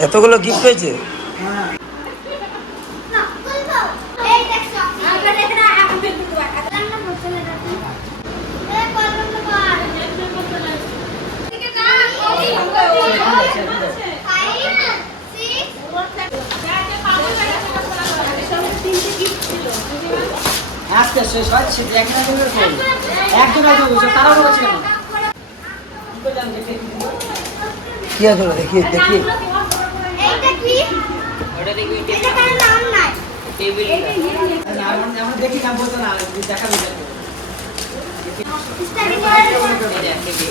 এতগুলো গিফট পেয়েছে এই দেখছ আমরা এখানে এখন দেখতে পাই রান্না করতে না এই কলম কর ঠিক আছে ফাইভ সিক্স আজকে শেষ হচ্ছে দেখে না তুমি একদম একদম তারা বলেছে কেন? কি আছে দেখি দেখি এটা কার নাম নাই। টেবিল আমরা দেখি না বলতো না দেখাবি দেখো স্টাডি করে এই দেখ টেবিল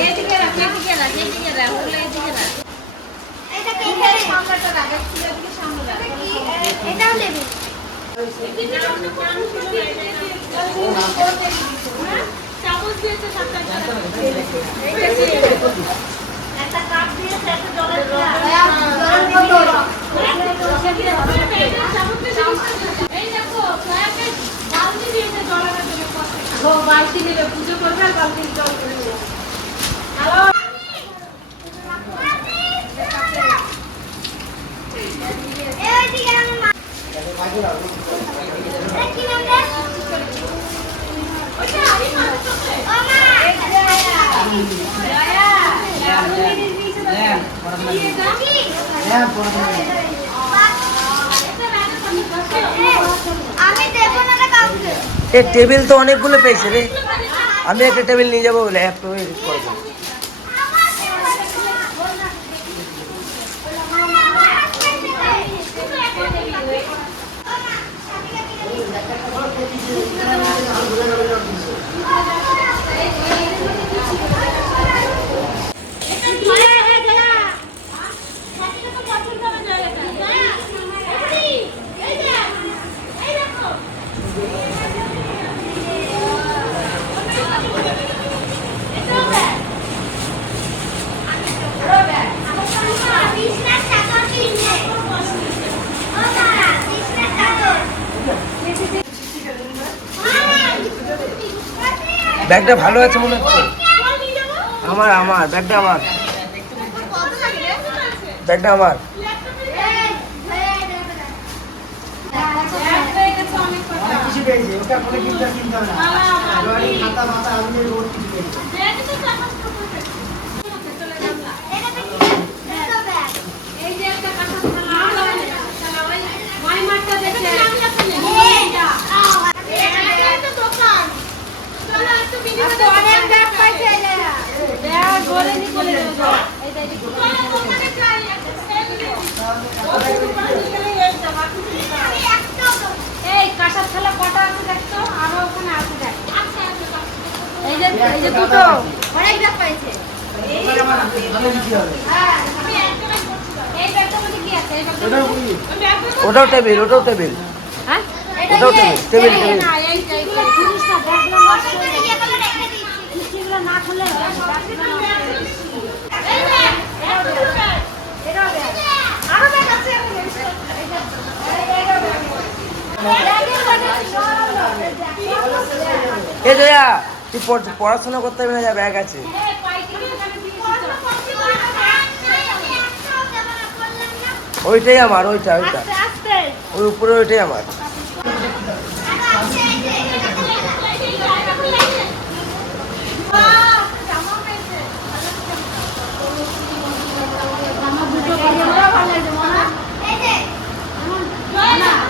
এদিকে রাখ এদিকে রাখ এদিকে রাখ ওগুলো এদিকে রাখ এটা কি এখানে সামনেটা রাখ একটু এদিকে সামনে রাখ এটাও দেবে চামচ দিয়েছে সাতটা একটা কাপ দিয়েছে একটা জলের এই দেখো কয়েকটা বালতি নেবে পুজো করবে আর বালতি জল করে দেবে হ্যালো এইদিকে আমি মা এটা কি নাম রে ওটা আমি মাছ চোখে ও মা হ্যাঁ বড় বড় কি হ্যাঁ বড় বড় আমি দেব না রে কাউকে এ টেবিল তো অনেকগুলো পেয়েছে রে। আমি একটা টেবিল নিয়ে যাব বলে, এক করব ব্যাগটা ভালো আছে মনে হচ্ছে? আমার আমার ব্যাগটা আমার। ব্যাগটা আমার। কিছু পেয়েছি ওটা কোনো কিনতে কিনতে না। খাতা মাথা আমি রোড কিছু পেয়েছি এই যে একটা কাঁচা থালা ওই মাই মাঠটা দেখে অনেক ব্যাগ পাইছে এরা ব্যাগ গড়ে নি বলে দেবো এই যে কাঁসার থালা কটা আছে দেখতো আরও ওখানে আছে দেখ এই যে এই যে দুটো অনেক ব্যাগ পাইছে ওটা আমার ভালো কিছু হবে এই ব্যাগটার মধ্যে কি আছে এই ব্যাগটার ওটাও মধ্যে- বুঝি ওটাও টেবিল ওটাও টেবিল। হ্যাঁ? ওটাও টেবিল টেবিল টেবিল না এই এই জিনিস না ব্যাগগুলো নষ্ট হয়ে ইয়ে করে রেখে দিচ্ছি মিষ্টিগুলো না খুলে ব্যাগগুলো নষ্ট হয়ে যাবে। আরও ব্যাগ আছে এ জয়া তুই পড়- পড়াশোনা করতে হবে না যা ব্যাগ আছে। ওইটাই আমার ওইটা ওইটা। ওই উপরে ওইটাই আমার। তোগুলো দুটো থালা থালাটাকে ওর বান্ধবী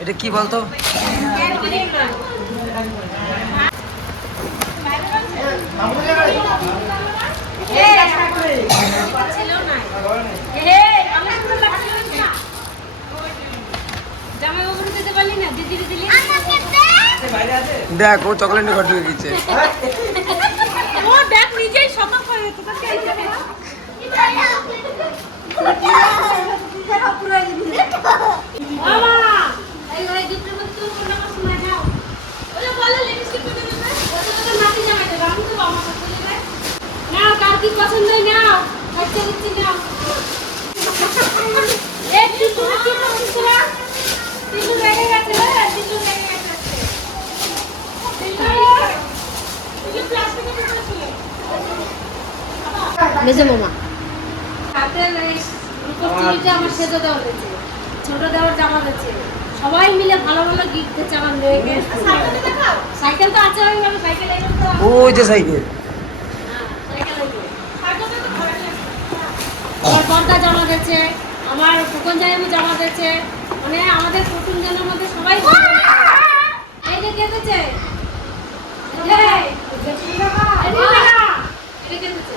এটা কি বলতো? জামা কাপড় দিতে পারলি না? দিদি দিলি? দেখ ও চকলেট ঘর ঢুকে গেছে ও দেখ নিজেই শতক হয়ে তোকে কে দিবে বাবা এই ওই গিফটের মধ্যে তুমি কোনটা পছন্দ নাও ওরে বলে লিপস্টিক করে দেবে ওটা তো নাতি জামা দেবে আমি তো বাবা পছন্দ দেবে নাও কার কি পছন্দ নাও আচ্ছা দিচ্ছি নাও এক টিটু কি পছন্দ না টিটু রেগে গেছে রে টিটু রেগে গেছে টিটু টিটু প্লাস্টিকের ভিতরে ছিল মেজে মামা হাতের এই উপস্থিতিতে আমার সেজো দেওয়া হয়েছে ছোট দেওয়ার জামা দিচ্ছে সবাই মিলে ভালো ভালো গিফট দিচ্ছে আমার মেয়েকে। সাইকেল তো আছে আমি সাইকেল ওই যে সাইকেল। আমার বর্দা জামা দিচ্ছে আমার ফুকন জামা দিচ্ছে মানে আমাদের কুটুম জনের মধ্যে সবাই এই যে কে এটা কে দিচ্ছে?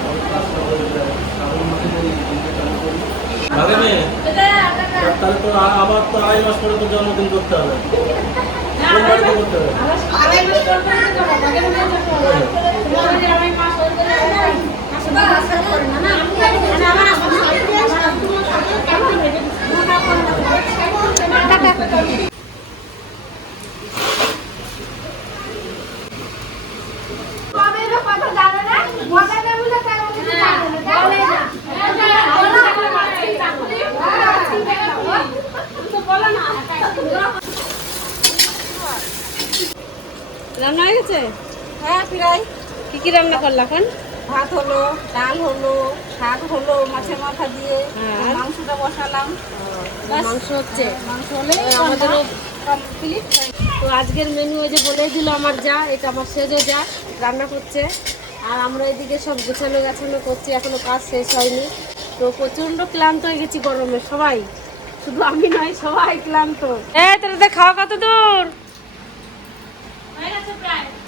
তাহলে তো আবার তো আড়াই মাস পরে তো জন্মদিন করতে হবে। করতে হবে আড়াই মাস পর পর তো যাব, আগে মনে হয় যাব। তোমার ওই যে আড়াই মাস হয়ে গেলে মাসে দুই মাস করে করে না, না? মানে আমার আমার আমার আব্বু সাথে একদম রেডি দিচ্ছে। ওটা করে না। রান্না হয়ে গেছে? হ্যাঁ প্রায়। কি কি রান্না করলা এখন? ভাত হলো ডাল হলো শাক হলো মাছের মাথা দিয়ে মাংসটা বসালাম। মাংস হচ্ছে। মাংস হলে আমাদেরও কমপ্লিট তো আজকের মেনু ওই যে বলে দিল আমার যা এটা আমার সেজো যা রান্না করছে। আর আমরা এদিকে সব গোছানো গাছানো করছি এখনও কাজ শেষ হয়নি। তো প্রচণ্ড ক্লান্ত হয়ে গেছি গরমে সবাই। শুধু আমি নয় সবাই ক্লান্ত। এ তোদের খাওয়া কত দূর?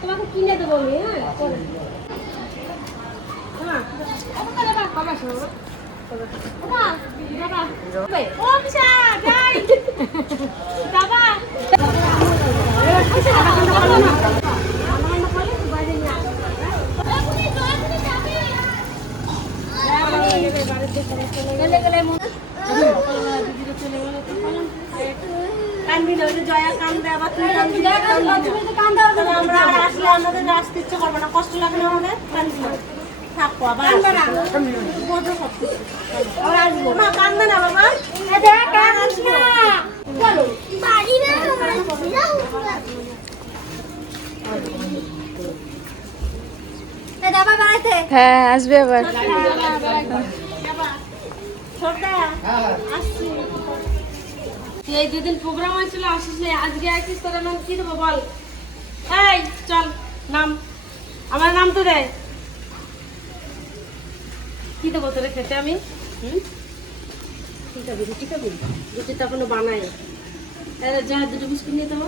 তোমাকে কিনে দেবো আমি হ্যাঁ? আসব। গেলে চলে গেলে তো না ওই যে জয়া কান্দে আবার তুই কান্দি না তাহলে আমরা আর আসলে আমাদের আসতে ইচ্ছে করব না। কষ্ট লাগবে না। আমাদের কান্দি না। থাকব আবার বোঝো সব কিছু আবার আসব। না না বাবা দাবা হ্যাঁ আসবে আবার। ছোটদা আসছি। এই যেদিন প্রোগ্রাম হয়েছিল আসিস নি, আজকে আসিস তোর নাম কি দেবো বল? এই চল নাম আমার নাম তো দে। কি দেবো তোরে খেতে আমি? হুম? কি খাবি রুটি খাবি? রুটি তো এখনও বানাই। তাহলে যা দুটো বিস্কুট নিয়ে দেবো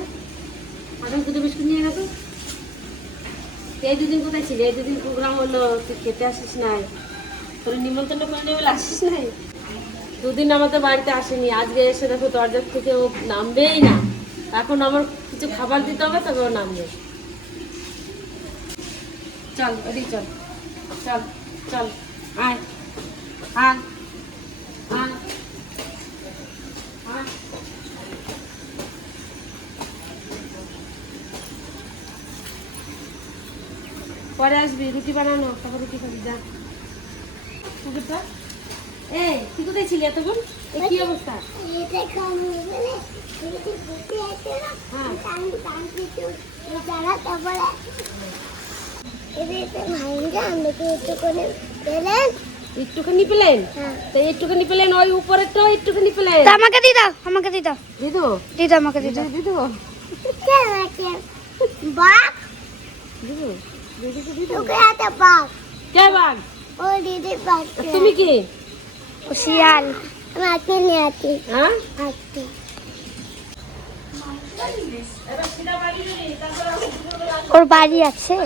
আরও দুটো বিস্কুট নিয়ে গেছো এই দুদিন কোথায় ছিলি? এই দুদিন প্রোগ্রাম হলো তুই খেতে আসিস নাই। তোর নিমন্ত্রণ করে নেবে আসিস নাই? দুদিন আমাদের বাড়িতে আসেনি। আজকে এসে দেখো দরজার থেকে ও নামবেই না। এখন আমার কিছু খাবার দিতে হবে, তবে ও নামবে। চল চল। চল চল। আয় পরে আসবি, রুটি বানানো, তারপর রুটি খাবি, যা। এই তুই কোথায় ছিলি এতক্ষণ? কি অবস্থা? হ্যাঁ। একটুখানি পেলেন। তো একটুখানি পেলেন ওই উপরেরটাও একটুখানি পেলেন? আমাকে দিয়ে দাও আমাকে দিয়ে দাও। দিদু দিয়ে দাও আমাকে দাও। দিদু বাঘ? দিদু দিদু দিদু বাঘ। কে বাঘ? ও দিদি বাঘ তুমি কি? শিয়াল হাতে নিয়ে হ্যাঁ? হাতে ওর বাড়ি আছে?